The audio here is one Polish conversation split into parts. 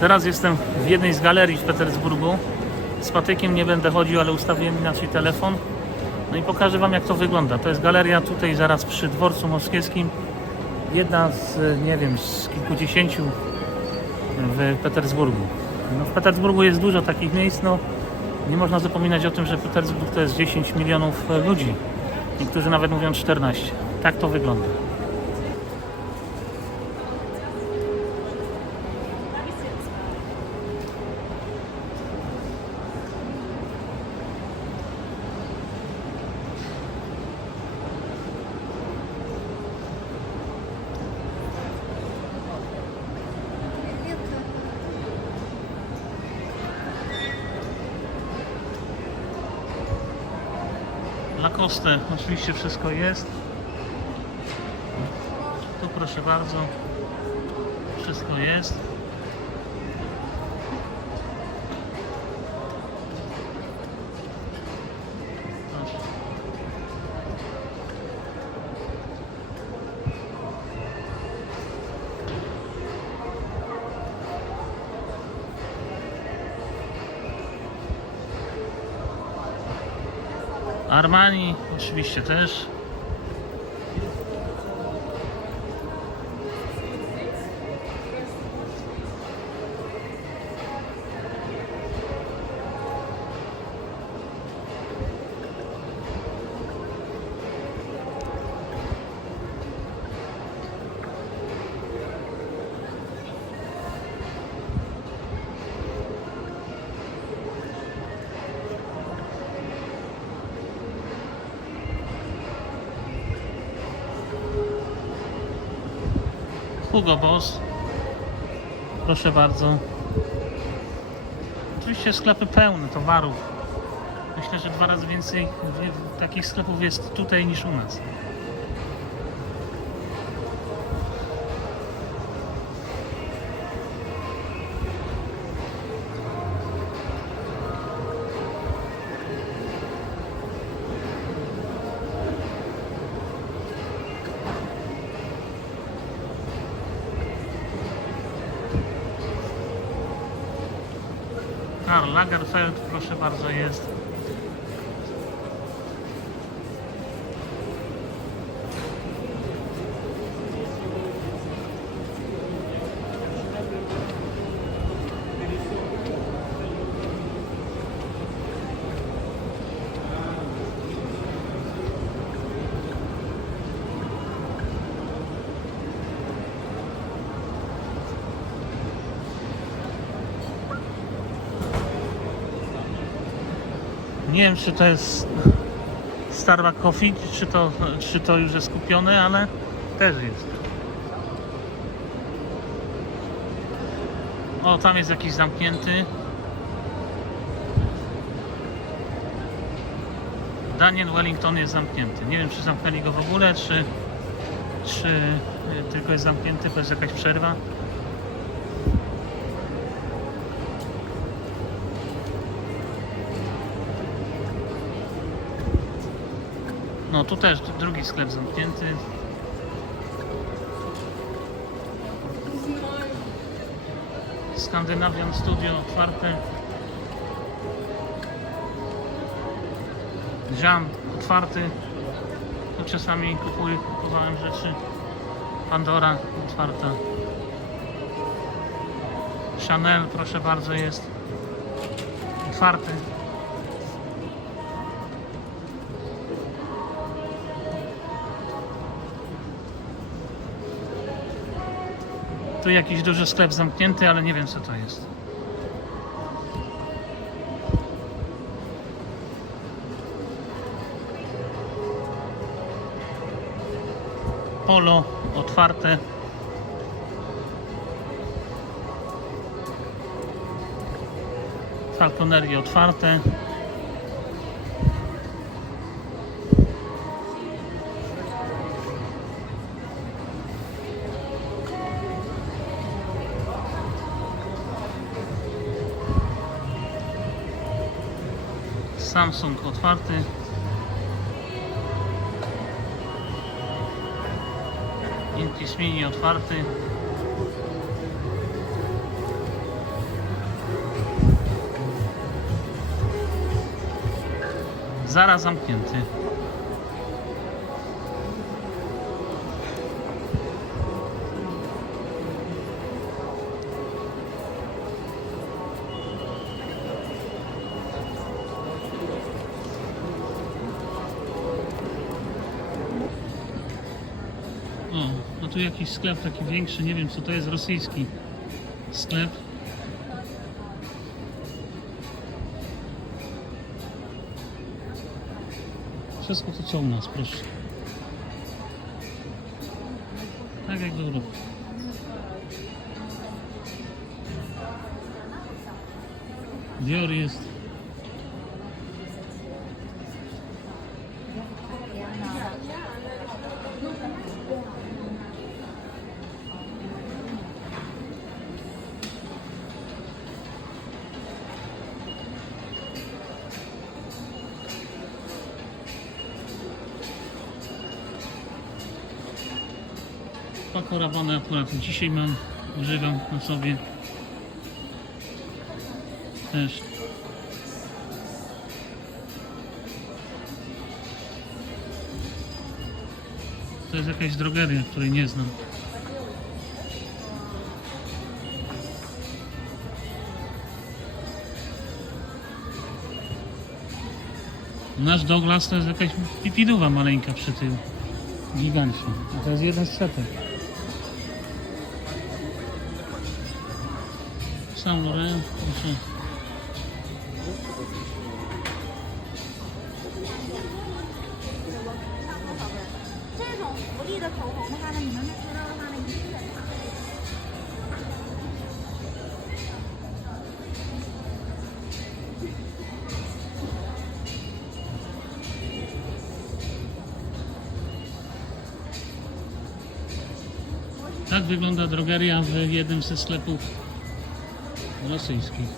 Teraz jestem w jednej z galerii w Petersburgu. Z patykiem nie będę chodził, ale ustawiłem inaczej telefon. No i pokażę Wam jak to wygląda. To jest galeria tutaj zaraz przy dworcu moskiewskim. Jedna z, nie wiem, z kilkudziesięciu w Petersburgu. No, w Petersburgu jest dużo takich miejsc, no nie można zapominać o tym, że Petersburg to jest 10 milionów ludzi. Niektórzy nawet mówią 14. Tak to wygląda. Lacoste oczywiście wszystko jest. Tu proszę bardzo. Wszystko jest. Oczywiście też. Hugo Boss. Proszę bardzo. Oczywiście sklepy pełne towarów. Myślę, że dwa razy więcej takich sklepów jest tutaj niż u nas. Proszę bardzo, jest. Nie wiem, czy to jest Starbucks Coffee, czy to, czy to już jest kupione, ale też jest. O, tam jest jakiś zamknięty. Daniel Wellington jest zamknięty. Nie wiem, czy zamknęli go w ogóle, czy, czy y, tylko jest zamknięty, bo jest jakaś przerwa. No tu też drugi sklep zamknięty. Skandinavian Studio otwarte. Jam otwarty. Tu czasami kupuję, kupowałem rzeczy. Pandora otwarta. Chanel proszę bardzo jest otwarty. Tu jakiś duży sklep zamknięty, ale nie wiem co to jest. Polo otwarte. Falconerie otwarte. Samsung otwarty. Intis Mini otwarty. Zara zamknięty. Jakiś sklep taki większy, nie wiem co to jest, rosyjski sklep. Wszystko co u nas, proszę. Tak jak w Europie. Dior jest. Akurat dzisiaj mam, używam na sobie. Też. To jest jakaś drogeria, której nie znam. Nasz Douglas to jest jakaś pipiduwa maleńka przy tyłu. Gigancie. A to jest jeden z setek. 人买。Tak wygląda drogeria w jednym ze sklepów rosyjskich.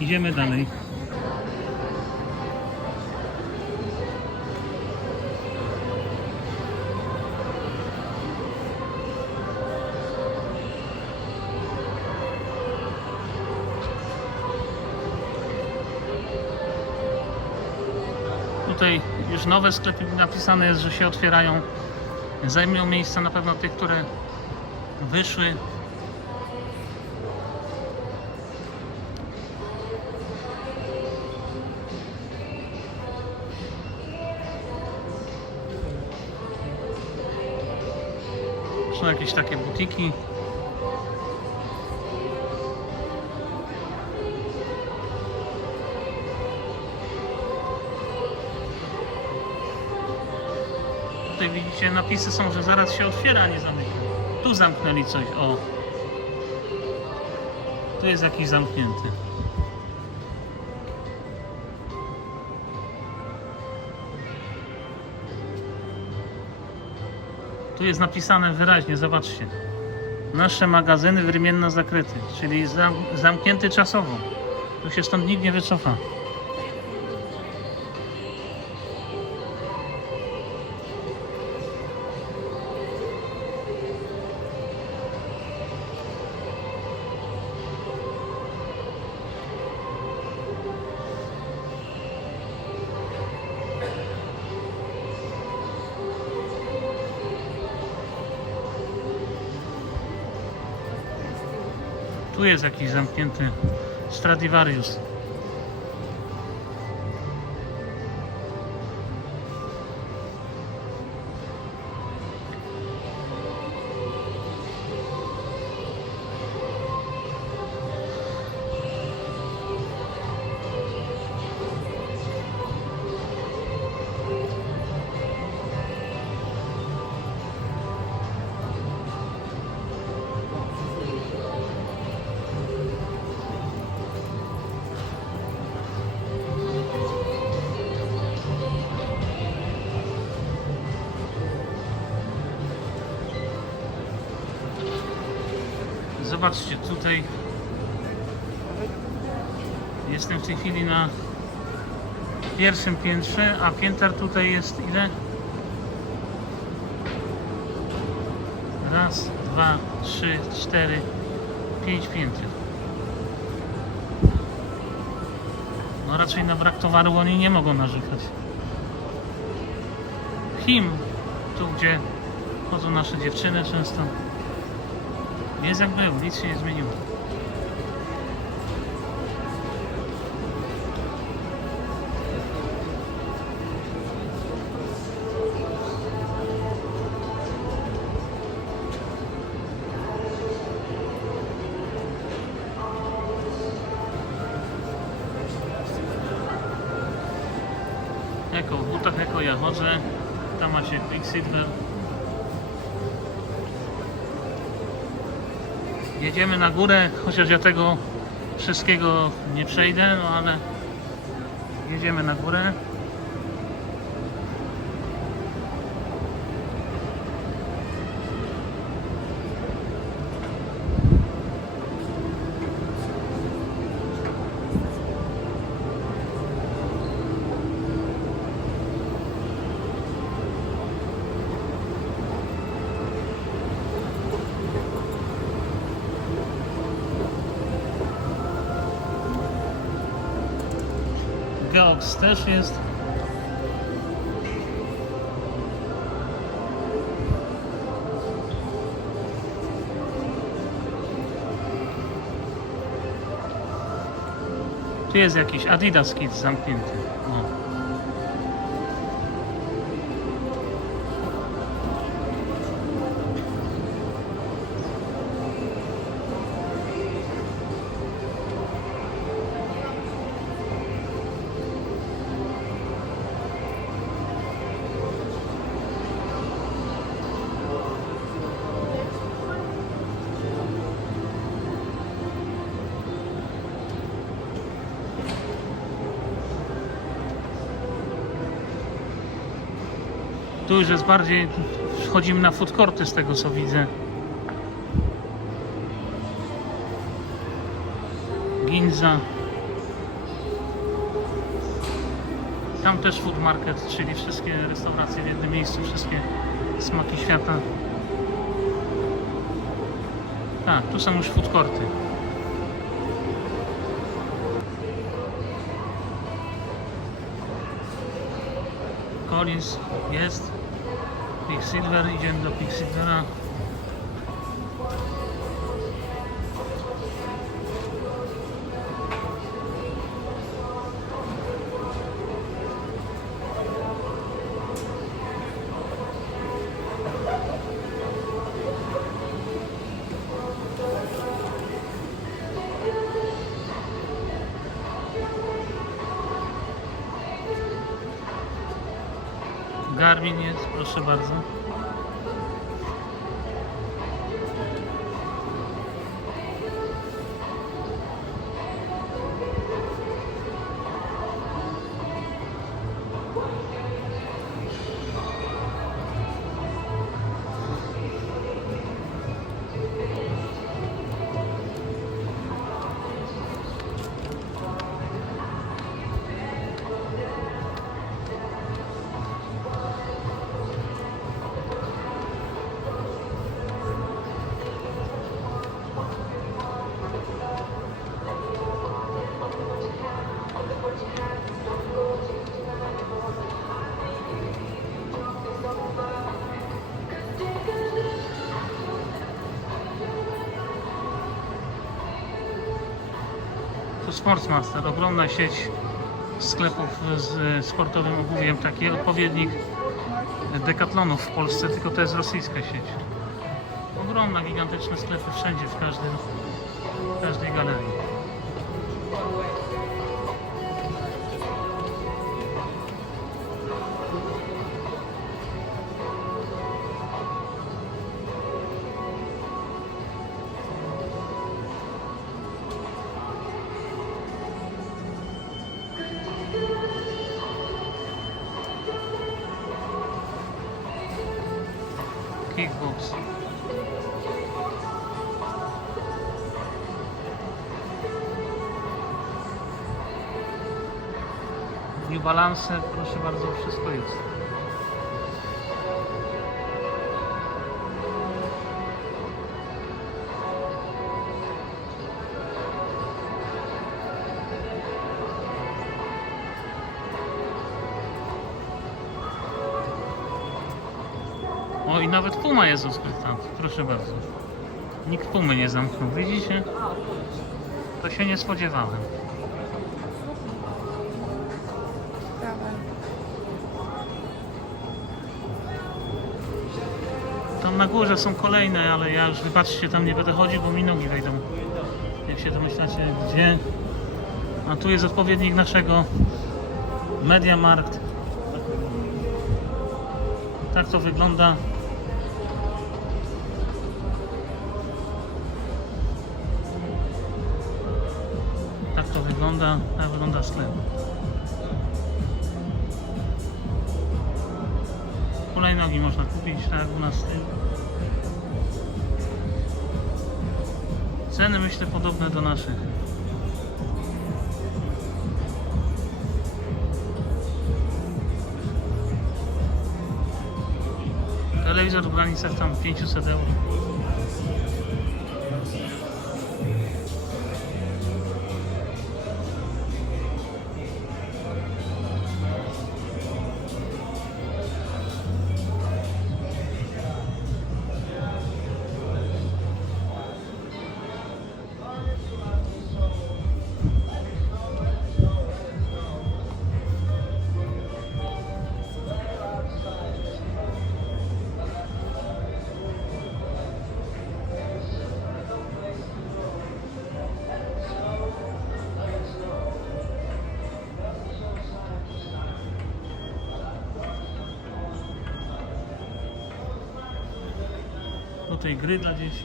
Idziemy dalej. Tutaj już nowe sklepy napisane jest, że się otwierają. Zajmują miejsca na pewno tych, które wyszły. Są jakieś takie butiki. Widzicie, napisy są, że zaraz się otwiera, a nie zamyka. Tu zamknęli coś, o. Tu jest jakiś zamknięty. Tu jest napisane wyraźnie, zobaczcie. Nasze magazyny wymienno zakryty, czyli zam zamknięty czasowo. Tu się stąd nikt nie wycofa. Tu jest jakiś zamknięty Stradivarius. Zobaczcie, tutaj Jestem w tej chwili na pierwszym piętrze, a pięter tutaj jest ile? Raz, dwa, trzy, cztery, pięć pięter. No raczej na brak towaru oni nie mogą narzekać. Chim, tu gdzie chodzą nasze dziewczyny często. Jak był, nic się nie zmieniło. Jako w butach, jako ja chodzę. Tam macie Quicksilver. Jedziemy na górę, chociaż ja tego wszystkiego nie przejdę, no ale jedziemy na górę. Geox też jest. Tu jest jakiś Adidas Kids zamknięty. O. Tu już jest bardziej, wchodzimy na food courty z tego co widzę. Ginza. Tam też food market, czyli wszystkie restauracje w jednym miejscu, wszystkie smaki świata. Tak, tu są już food courty. Collins jest. Quicksilver, idziemy do Quicksilvera. Garmin jest, proszę bardzo. Sportsmaster, ogromna sieć sklepów z sportowym obuwiem, taki odpowiednik Decathlonów w Polsce, tylko to jest rosyjska sieć. Ogromna, gigantyczne sklepy wszędzie, w każdym, w każdej galerii. big box. New Balance, proszę bardzo, wszystko jest. Puma jest odkryta, proszę bardzo. Nikt Pumy nie zamknął, widzicie? To się nie spodziewałem. Tam na górze są kolejne, ale ja już wybaczcie, tam nie będę chodził, bo mi nogi wejdą. Jak się domyślacie, gdzie? A tu jest odpowiednik naszego Mediamarkt. Tak to wygląda. Wygląda, tak wygląda sklep. Hulajnogi można kupić, tak u nas z tym. Ceny myślę podobne do naszych. Telewizor w granicach tam 500 euro. Tutaj gry dla dzieci.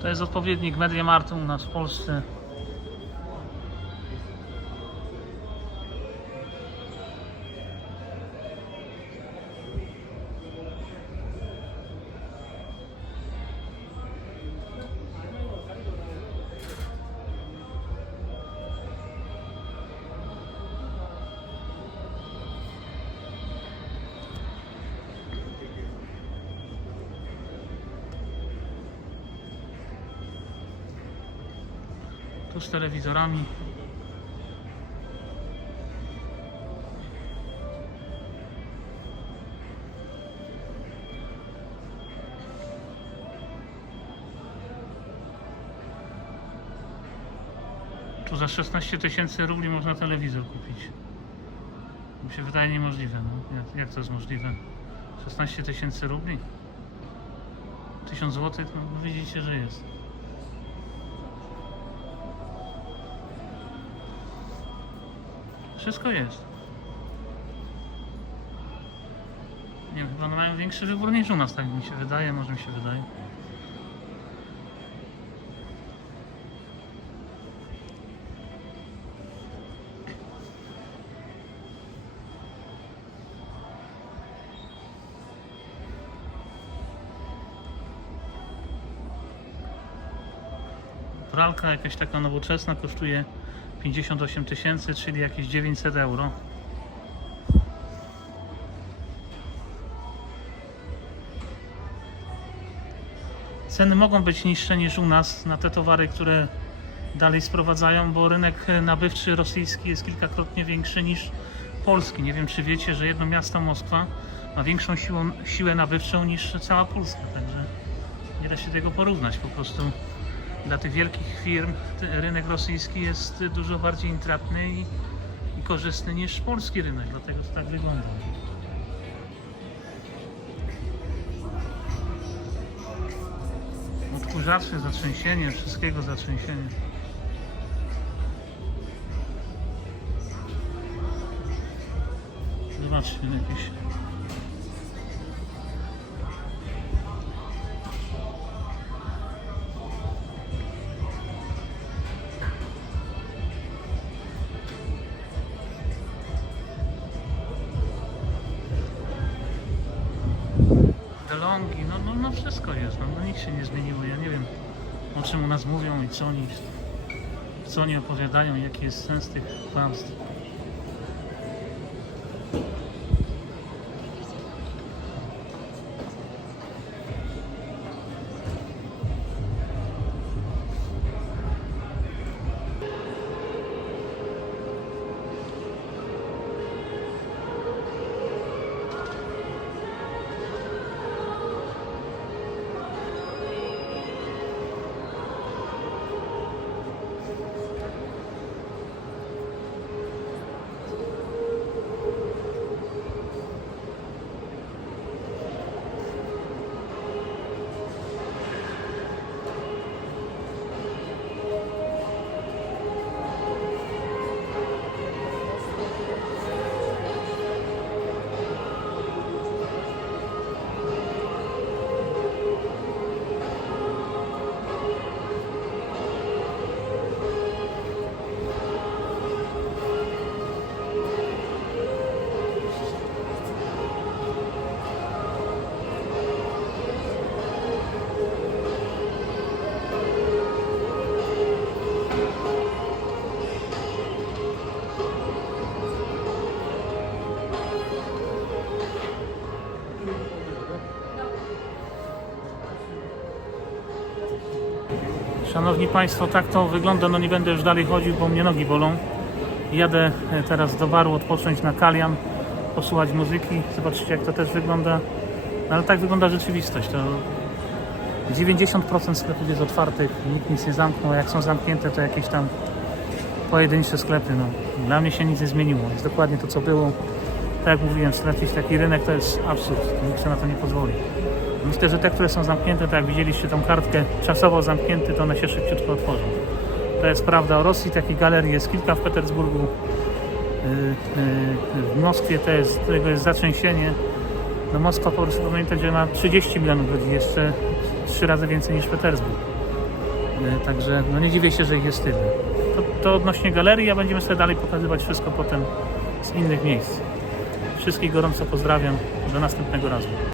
To jest odpowiednik Mediamarktu u nas w Polsce. Z telewizorami. Tu za 16 tysięcy rubli można telewizor kupić. Mi się wydaje niemożliwe. No. Jak, jak to jest możliwe? 16 tysięcy rubli? 1000 zł? No, widzicie, że jest. Wszystko jest. Nie wiem, chyba mają większy wybór niż u nas, tak mi się wydaje, może mi się wydaje. Pralka jakaś taka nowoczesna kosztuje 58 tysięcy, czyli jakieś 900 euro. Ceny mogą być niższe niż u nas na te towary, które dalej sprowadzają, bo rynek nabywczy rosyjski jest kilkakrotnie większy niż polski. Nie wiem, czy wiecie, że jedno miasto Moskwa ma większą siłą, siłę nabywczą niż cała Polska, także nie da się tego porównać po prostu dla tych wielkich firm rynek rosyjski jest dużo bardziej intratny i, i korzystny niż polski rynek, dlatego to tak wygląda. Odkurzacze, zatrzęsienie, wszystkiego zatrzęsienie. Zobaczcie, jakieś wszystko jest, no, no nic się nie zmieniło, ja nie wiem. o czym u nas mówią i co oni, co oni opowiadają, jaki jest sens tych kłamstw. Szanowni Państwo, tak to wygląda. No nie będę już dalej chodził, bo mnie nogi bolą. Jadę e, teraz do baru odpocząć na Kalian, posłuchać muzyki. Zobaczycie, jak to też wygląda. No, ale tak wygląda rzeczywistość. To 90% sklepów jest otwartych, nikt nic nie zamknął. Jak są zamknięte, to jakieś tam pojedyncze sklepy. No. Dla mnie się nic nie zmieniło. Jest dokładnie to, co było. Tak jak mówiłem, stracić taki rynek to jest absurd. Nikt sobie na to nie pozwoli. Myślę, że te, które są zamknięte, tak jak widzieliście tą kartkę, czasowo zamknięte, to one się szybciutko otworzą. To jest prawda o Rosji, takich galerii jest kilka w Petersburgu. Yy, yy, W Moskwie to jest, tego jest zatrzęsienie. No Moskwa po prostu pamiętać, że ma 30 milionów ludzi, jeszcze trzy razy więcej niż Petersburg. Yy, Także no nie dziwię się, że ich jest tyle. To, to odnośnie galerii, a będziemy sobie dalej pokazywać wszystko potem z innych miejsc. Wszystkich gorąco pozdrawiam. Do następnego razu.